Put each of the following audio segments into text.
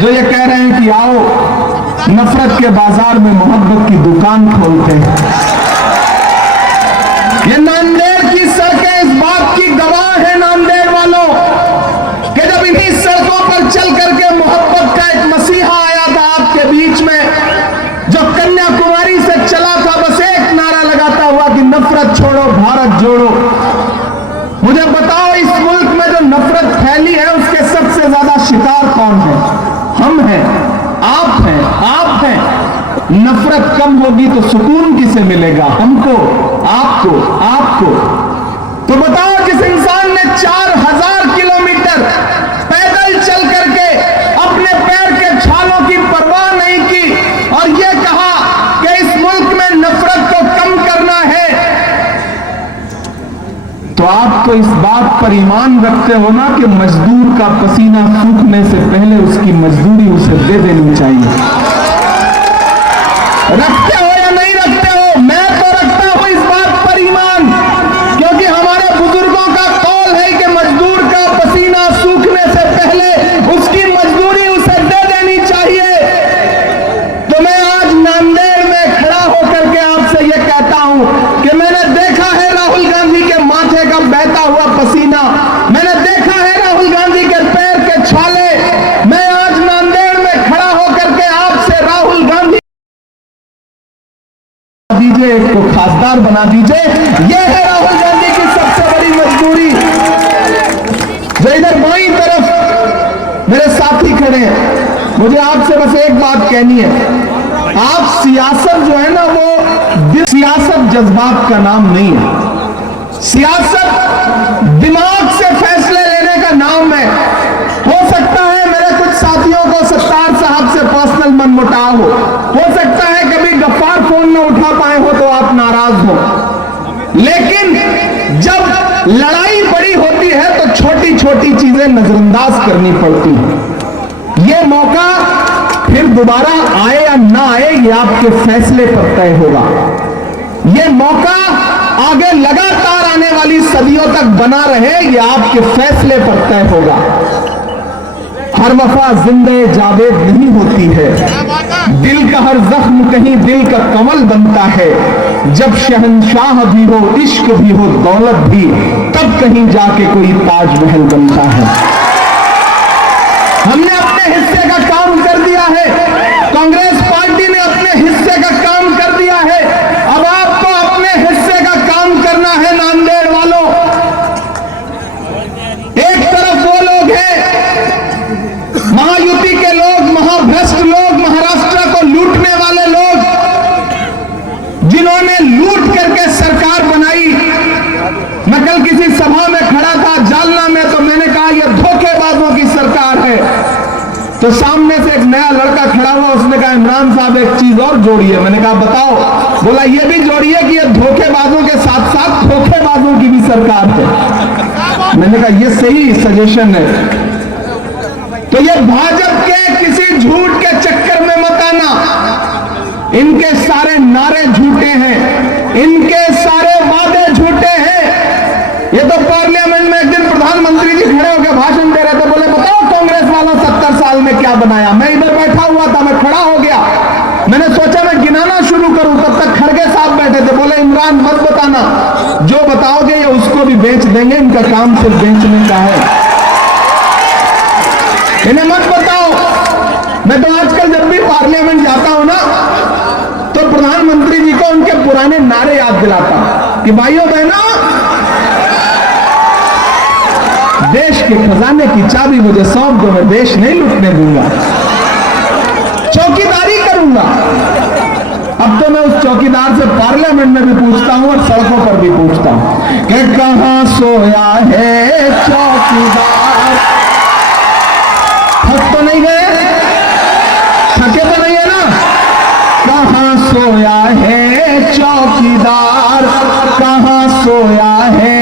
जो ये कह रहे हैं कि आओ नफरत के बाजार में मोहब्बत की दुकान खोलते हैं। ये नांदेड़ की सड़कें इस बात की गवाह है, नांदेड़ वालों, कि जब इन्हीं सड़कों पर चल करके मोहब्बत का एक मसीहा आया था आपके बीच में, जो कन्याकुमारी से चला था, बस एक नारा लगाता हुआ कि नफरत छोड़ो भारत जोड़ो। मुझे बताओ, इस मुल्क में जो नफरत फैली है उसके सबसे ज्यादा शिकार कौन है? हम हैं, आप हैं, आप हैं। नफरत कम होगी तो सुकून किसे मिलेगा? हमको, आपको, आपको। तो बताओ, जिस इंसान ने 4000 किलोमीटर पैदल चल करके अपने पैर के छालों की परवाह नहीं की और यह कहा कि इस मुल्क में नफरत को कम करना है, तो आप तो इस बात पर ईमान रखते हो ना कि मजदूर का पसीना सूखने से पहले उसकी मजदूरी उसे दे देनी चाहिए। रखते हो या नहीं रखते हो? मैं तो रखता हूं इस बात पर ईमान, क्योंकि हमारे बुजुर्गों का कौल है कि मजदूर का पसीना सूखने से पहले उसकी मजदूरी उसे दे देनी चाहिए। तो मैं आज नांदेड़ में खड़ा होकर के आपसे यह कहता हूं कि मैंने देखा है राहुल गांधी के माथे का बहता हुआ पसीना, मैंने देखा है राहुल गांधी के पैर के छाले। मैं आज नांदेड़ में खड़ा होकर के आपसे राहुल गांधी दीजिए, को खासदार बना दीजिए। यह है राहुल गांधी की सबसे बड़ी मजबूरी। जो इधर बाईं तरफ मेरे साथी खड़े हैं, मुझे आपसे बस एक बात कहनी है। आप सियासत जो है ना, वो सियासत जज्बात का नाम नहीं है। सियासत दिमाग से फैसले लेने का नाम है। हो सकता है मेरे कुछ साथियों को सत्तार साहब से पर्सनल मनमुटाव हो सकता है कभी गफ्फार फोन न उठा पाए हो तो आप नाराज हो, लेकिन जब लड़ाई बड़ी होती है तो छोटी छोटी चीजें नजरअंदाज करनी पड़ती हैं। यह मौका फिर दोबारा आए या ना आए, यह आपके फैसले पर तय होगा। यह मौका आगे लगातार आने वाली सदियों तक बना रहे, यह आपके फैसले पर तय होगा। हर वफा जिंदे जावेद नहीं होती है, दिल का हर जख्म कहीं दिल का कमल बनता है। जब शहंशाह भी हो, इश्क भी हो, दौलत भी, तब कहीं जाके कोई ताजमहल बनता है। हमने अपने हिस्से का काम कर दिया है, कांग्रेस पार्टी ने अपने हिस्से का काम कर दिया है। अब आपको अपने हिस्से का काम करना है नांदेड़ वालों। एक तरफ वो लोग हैं महायुति के लोग, महाभ्रष्ट लोग, महाराष्ट्र को लूटने वाले लोग, जिन्होंने लूट करके सरकार बनाई। मैं कल किसी सभा में खड़ा था जालना में, तो मैंने कहा यह धोखेबाजों की सरकार है। तो सामने से एक नया लड़का खड़ा हुआ, उसने कहा इमरान साहब एक चीज और जोड़िए। मैंने कहा बताओ। बोला ये भी जोड़िए कि यह धोखेबाजों के साथ साथ धोखेबाजों की भी सरकार है। मैंने कहा यह सही सजेशन है। तो ये भाजपा के किसी झूठ के चक्कर में मत आना। इनके सारे नारे झूठे हैं, इनके सारे वादे झूठे हैं। ये तो पार्लियामेंट में एक दिन प्रधानमंत्री जी खड़े होकर भाषण दे रहे थे, बोले बताओ कांग्रेस वालों 70 साल में क्या बनाया। मैं इधर बैठा हुआ था, मैं खड़ा हो गया, मैंने सोचा मैं गिनाना शुरू करूं, तब तक खड़गे साहब बैठे थे। बोले इमरान मत बताना, जो बताओगे ये उसको भी बेच देंगे, इनका काम सिर्फ बेचने का है, इन्हें मत बताओ। मैं तो आजकल जब भी पार्लियामेंट जाता हूं ना, तो प्रधानमंत्री जी को उनके पुराने नारे याद दिलाता हूं कि भाइयों बहनों, देश के खजाने की चाबी मुझे सौंप दो, मैं देश नहीं लूटने दूंगा, चौकीदारी करूंगा। अब तो मैं उस चौकीदार से पार्लियामेंट में भी पूछता हूं और सड़कों पर भी पूछता हूं कि कहां सोया है चौकीदार। थक तो नहीं गए, थके तो नहीं है ना? कहां सोया है चौकीदार, कहां सोया है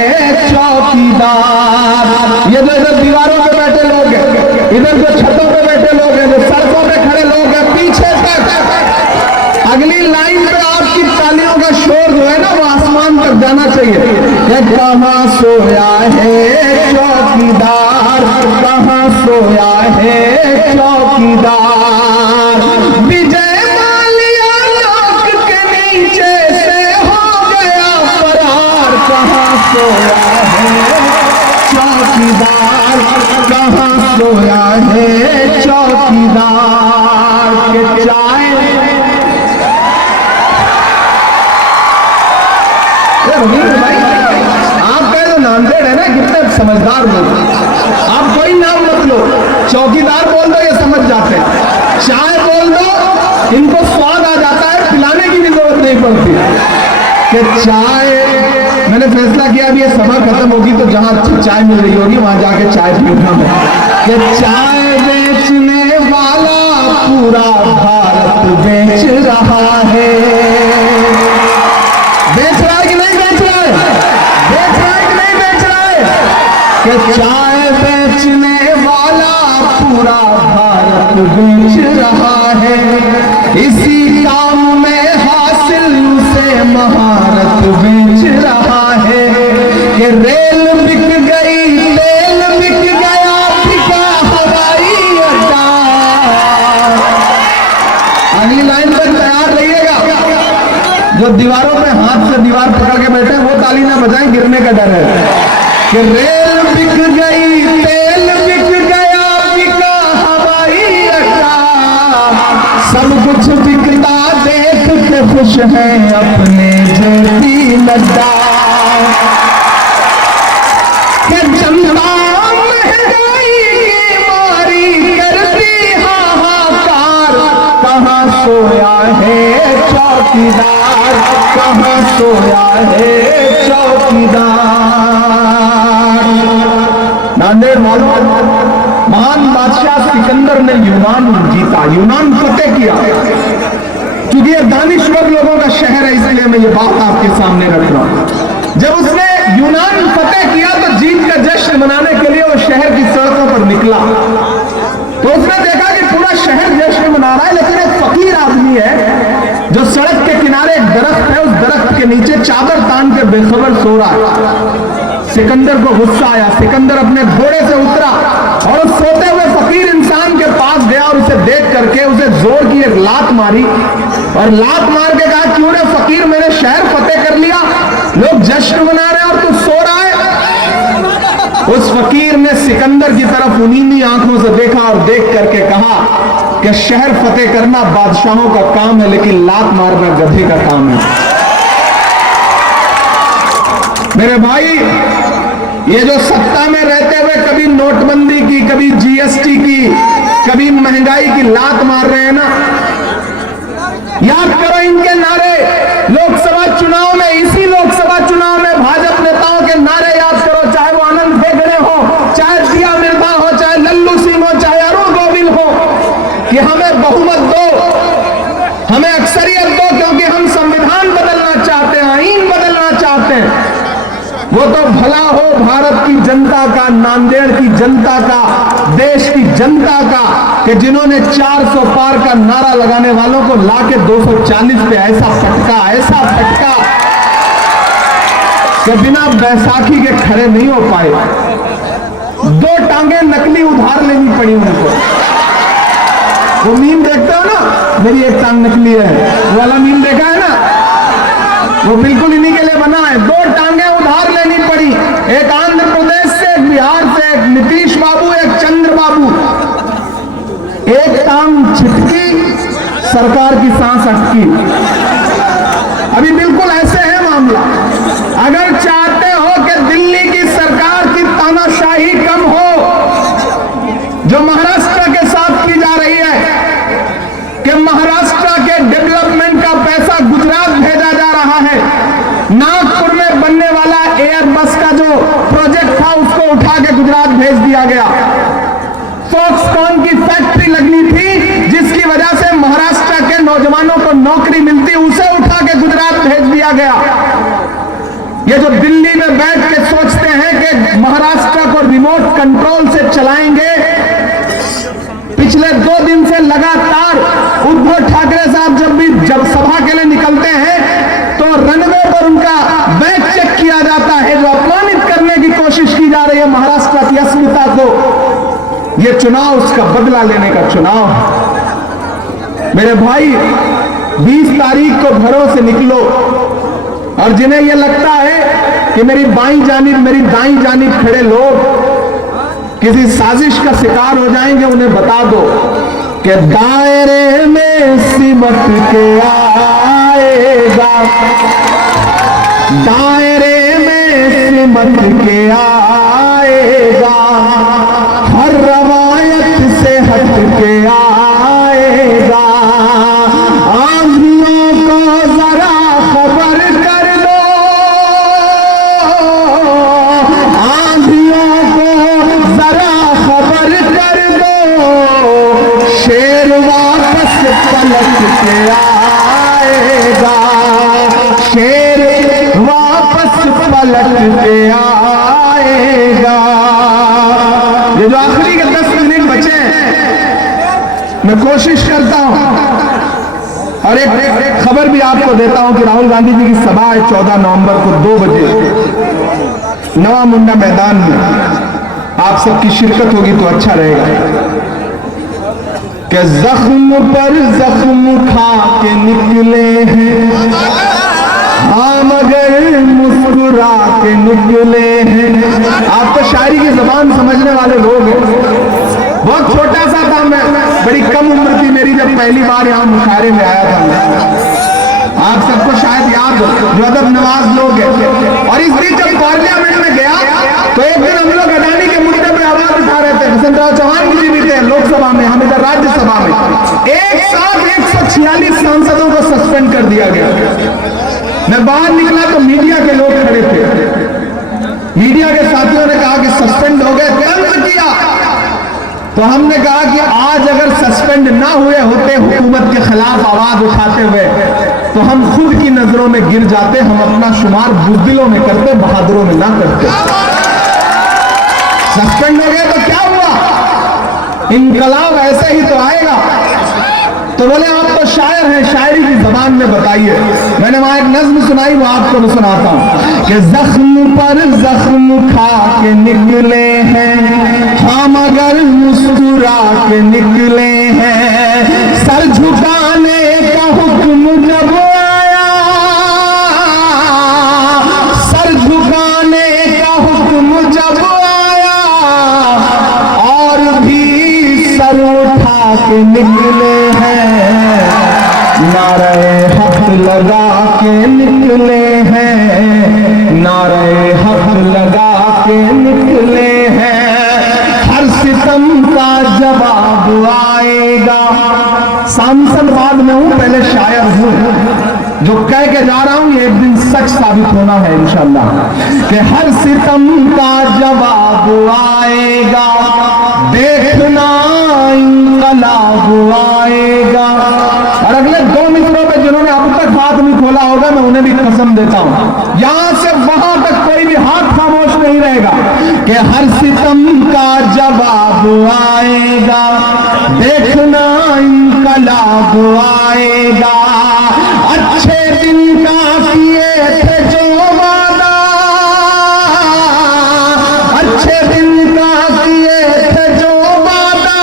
चौकीदार। ये जो इधर दीवारों पे बैठे लोग हैं, इधर जो छतों पे बैठे लोग हैं, जो सड़कों पे खड़े लोग हैं, पीछे तक अगली लाइन पे आपकी तालियों का शोर जो है ना, वो आसमान तक जाना चाहिए। कहां सोया है चौकीदार, कहां सोया है चौकीदार। चौकीदार। विजय माल्या नाक के नीचे से हो गया फरार, कहाँ सोया है चौकीदार, कहाँ सोया है चौकीदार। के चाय भाई आपका जो नामदेड़ है ना, कितने समझदार लोग, आप कोई नाम मत लो, चौकीदार बोल दो ये समझ जाते हैं, चाय बोल दो इनको स्वाद आ जाता है, पिलाने की भी जरूरत नहीं पड़ती कि चाय। मैंने फैसला किया अभी ये सभा खत्म होगी तो जहां चाय मिल रही होगी वहां जाके चाय पीना है कि चाय बेचने वाला पूरा भारत बेच रहा है। बेच रहा है कि नहीं बेच रहा है? बेच रहा है कि नहीं बेच रहा है? कि चाय बेचने वाला पूरा भारत बेच रहा है। इसी काम में हासिल से महारत बेच रहा है कि रेल बिक गई, तेल बिक गया, बिका हवाई अड्डा। अगली लाइन पर तैयार रहिएगा। जो दीवारों पे हाथ से दीवार पकड़ के बैठे वो ताली ना बजाएं, गिरने का डर है कि रेल बिक गई, तेल बिक गया, बिका हवाई अड्डा। सब कुछ बिकता देख के खुश है अपने जेपी नड्डा। कि जनता महंगाई की मारी करती हाहाकार, कहाँ सोया है चौकीदार, कहाँ सोया है चौकीदार। नांदेड़ मालूम, महान बादशाह सिकंदर ने यूनान जीता, यूनान फतेह किया, क्योंकि ये दानिश्वर लोगों का शहर है, इसलिए मैं ये बात आपके सामने रख रहा हूं। जब उसने यूनान फतेह किया तो जीत का जश्न मनाने के लिए वो शहर की सड़कों पर निकला, तो उसने देखा कि पूरा शहर जश्न मना रहा है, लेकिन एक फकीर आदमी है जो सड़क के किनारे एक दरख्त है, उस दरख्त के नीचे चादर तान के बेखबर सो रहा है। सिकंदर को गुस्सा आया, सिकंदर अपने घोड़े से उतरा और उस सोते हुए फकीर इंसान के पास गया और उसे देख करके उसे जोर की एक लात मारी और लात मार के कहा, क्यों रे फकीर, मैंने शहर फतेह कर लिया, लोग जश्न मना रहे हैं और तू सो रहा है। उस फकीर ने सिकंदर की तरफ उन्हीं आंखों से देखा और देख करके कहा कि शहर फतेह करना बादशाहों का काम है, लेकिन लात मारना गधे का काम है। मेरे भाई, ये जो सत्ता में रहते हुए कभी नोटबंदी की, कभी जीएसटी की, कभी महंगाई की लात मार रहे हैं ना, याद करो इनके नारे लोकसभा चुनाव में, इसी लोकसभा चुनाव में भाजपा नेताओं के नारे याद करो, चाहे वो आनंद हेगड़े हो, चाहे दिया मिर्जा हो, चाहे लल्लू सिंह हो, चाहे अरुण गोविल हो, कि हमें बहुमत दो, हमें अक्सरियत दो, क्योंकि हम संविधान बदलना चाहते हैं, आईन बदलना चाहते हैं। वो तो भला हो भारत की जनता का, नांदेड़ की जनता का, देश की जनता का, कि जिन्होंने 400 पार का नारा लगाने वालों को लाके 240 पे ऐसा फटका कि बिना बैसाखी के खड़े नहीं हो पाए। 2 टांगे नकली उधार लेनी पड़ी उनको। वो मीम देखते हो ना, मेरी एक टांग नकली है, वो वाला मीम देखा है ना, वो बिल्कुल इन्हीं के लिए बना है। 2 टांगे उधार लेनी पड़ी, एक आंध्र प्रदेश से, एक बिहार से, एक नीतीश बाबू, एक चंद्र बाबू। एक टांग छिटकी, सरकार की सांस अटकी। अभी बिल्कुल ऐसे है मामला। अगर चाहते हो कि दिल्ली की सरकार की तानाशाही कम हो, जो महाराष्ट्र के साथ की जा रही है, कि महाराष्ट्र के डेवलपमेंट का पैसा गुजरात भेजा जा रहा है, नागपुर में बनने वाला एयरबस का जो प्रोजेक्ट था उसको उठा के गुजरात भेज दिया गया। फॉक्सकॉन की फैक्ट्री लगनी थी जिसकी वजह से महाराष्ट्र के नौजवानों को नौकरी मिलती, उसे उठा के गुजरात भेज दिया गया। ये जो दिल्ली में बैठ के सोचते हैं कि महाराष्ट्र को रिमोट कंट्रोल से चलाएंगे, पिछले 2 दिन से लगातार उद्धव ठाकरे साहब जब सभा के लिए निकलते हैं तो रनवे पर उनका बैग चेक किया जाता है, जो अपमानित करने की कोशिश की जा रही है महाराष्ट्र की अस्मिता को। ये चुनाव उसका बदला लेने का चुनाव है। मेरे भाई 20 तारीख को घरों से निकलो और जिन्हें यह लगता है कि मेरी बाईं जानिब मेरी दाईं जानिब खड़े लोग किसी साजिश का शिकार हो जाएंगे, उन्हें बता दो कि दायरे में सिमट के आएगा, दायरे में सिमट के आएगा, हर रवायत से हट के आएगा। आंधियों को जरा खबर कर दो, आंधियों को जरा खबर कर दो, शेर वापस पलट के आएगा, शेर वापस पलट के आएगा। ये जो आखिरी के 10 मिनट बचे हैं, मैं कोशिश करता हूं और एक खबर भी आपको देता हूं कि राहुल गांधी जी की सभा है 14 नवंबर को 2 बजे नवा मुंडा मैदान में। आप सबकी शिरकत होगी तो अच्छा रहेगा। कि जख्म पर जख्म खा के निकले हैं हाँ मगर मुस्कुरा के निकले हैं। आप तो शायरी की जबान समझने वाले लोग हैं। बहुत छोटा सा था मैं, बड़ी कम उम्र थी मेरी जब पहली बार यहाँ मुशायरे में आया था। आप सबको शायद याद हो जो अदब नवाज लोग हैं। और इस बीच जब पार्लियामेंट में गया तो एक दिन हम लोग अडानी के मुद्दे पे आवाज उठा रहे थे। वसंतराव चौहान जी भी थे लोकसभा में, हम इधर राज्यसभा में। एक साथ 146 सांसदों को सस्पेंड कर दिया गया। मैं बाहर निकला तो मीडिया के लोग खड़े थे। मीडिया के साथियों ने कहा कि सस्पेंड हो गए, तंज किया। तो हमने कहा कि आज अगर सस्पेंड ना हुए होते हुकूमत के खिलाफ आवाज उठाते हुए तो हम खुद की नजरों में गिर जाते। हम अपना शुमार बुज़दिलों में करते, बहादुरों में ना करते। सस्पेंड हो गए तो क्या हुआ, इनकलाब ऐसे ही तो आएगा। तो बोले आप तो शायर हैं, शायरी की जबान में बताइए। मैंने वहां एक नज्म सुनाई, वो आपको मैं सुनाता हूं कि जख्म पर जख्म खा के निकले हैं हाँ मगर मुस्कुरा के निकले हैं। सर झुकाने का हुक्म जब आया, सर झुकाने का हुक्म जब आया और भी सर उठा के निकले हैं। नारे हक लगा के निकले हैं, नारे हक लगा के निकले हैं। हर सितम का जवाब आएगा। सांसद बाद में हूं, पहले शायर हूं। जो कह के जा रहा हूं ये एक दिन सच साबित होना है इंशाअल्लाह। कि हर सितम का जवाब आएगा, देखना इंकलाब आएगा। और अगले 2 मित्रों पे जिन्होंने अब तक हाथ नहीं खोला होगा, मैं उन्हें भी कसम देता हूं, यहां से वहां तक कोई भी हाथ खामोश नहीं रहेगा। कि हर सितम का जवाब आएगा, देखना इंकलाब आएगा। अच्छे दिन का किए थे जो वादा, अच्छे दिन का किए थे जो वादा,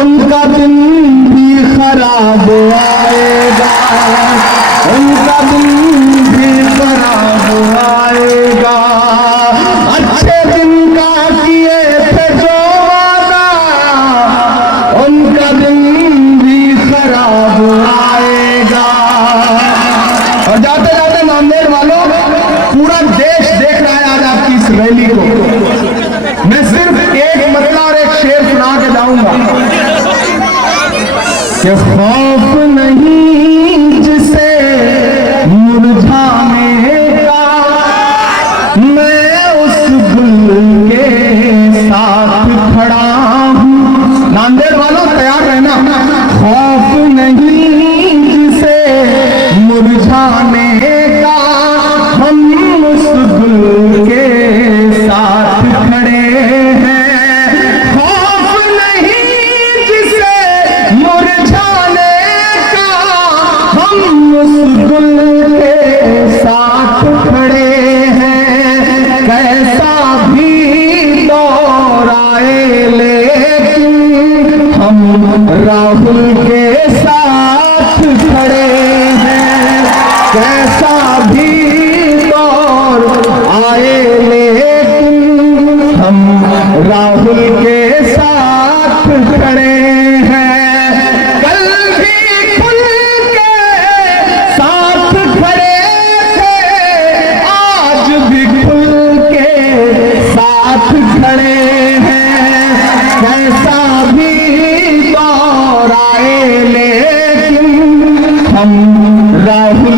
उनका दिन भी खराब आएगा, उनका दिन भी खराब आएगा। अच्छे दिन का किए थे जो वादा, उनका दिन भी खराब आएगा। और जाते जाते नांदेड़ वालों, पूरा देश देख रहा है आज आपकी इस रैली को। मैं सिर्फ एक मतला और एक शेर सुना के जाऊंगा कि खौफ नहीं जिसे मुरझाने का, मैं उस गुल के साथ खड़ा हूं। नांदेड़ वालों तैयार रहना। खौफ नहीं जिसे मुरझाने का, हम उस गुल के साथ खड़े हैं। खौफ नहीं जिसे मुरझाने का, हम उस गुल के साथ खड़े हैं। कैसा भी दौर आए ले राहुल के साथ खड़े हैं, कैसा भी दौर आए लेकिन हम राहुल के साथ खड़े हैं। कल भी खुल के साथ खड़े थे, आज भी खुल के साथ खड़े हैं, कैसा भी दौर आए लेकिन हम राहुल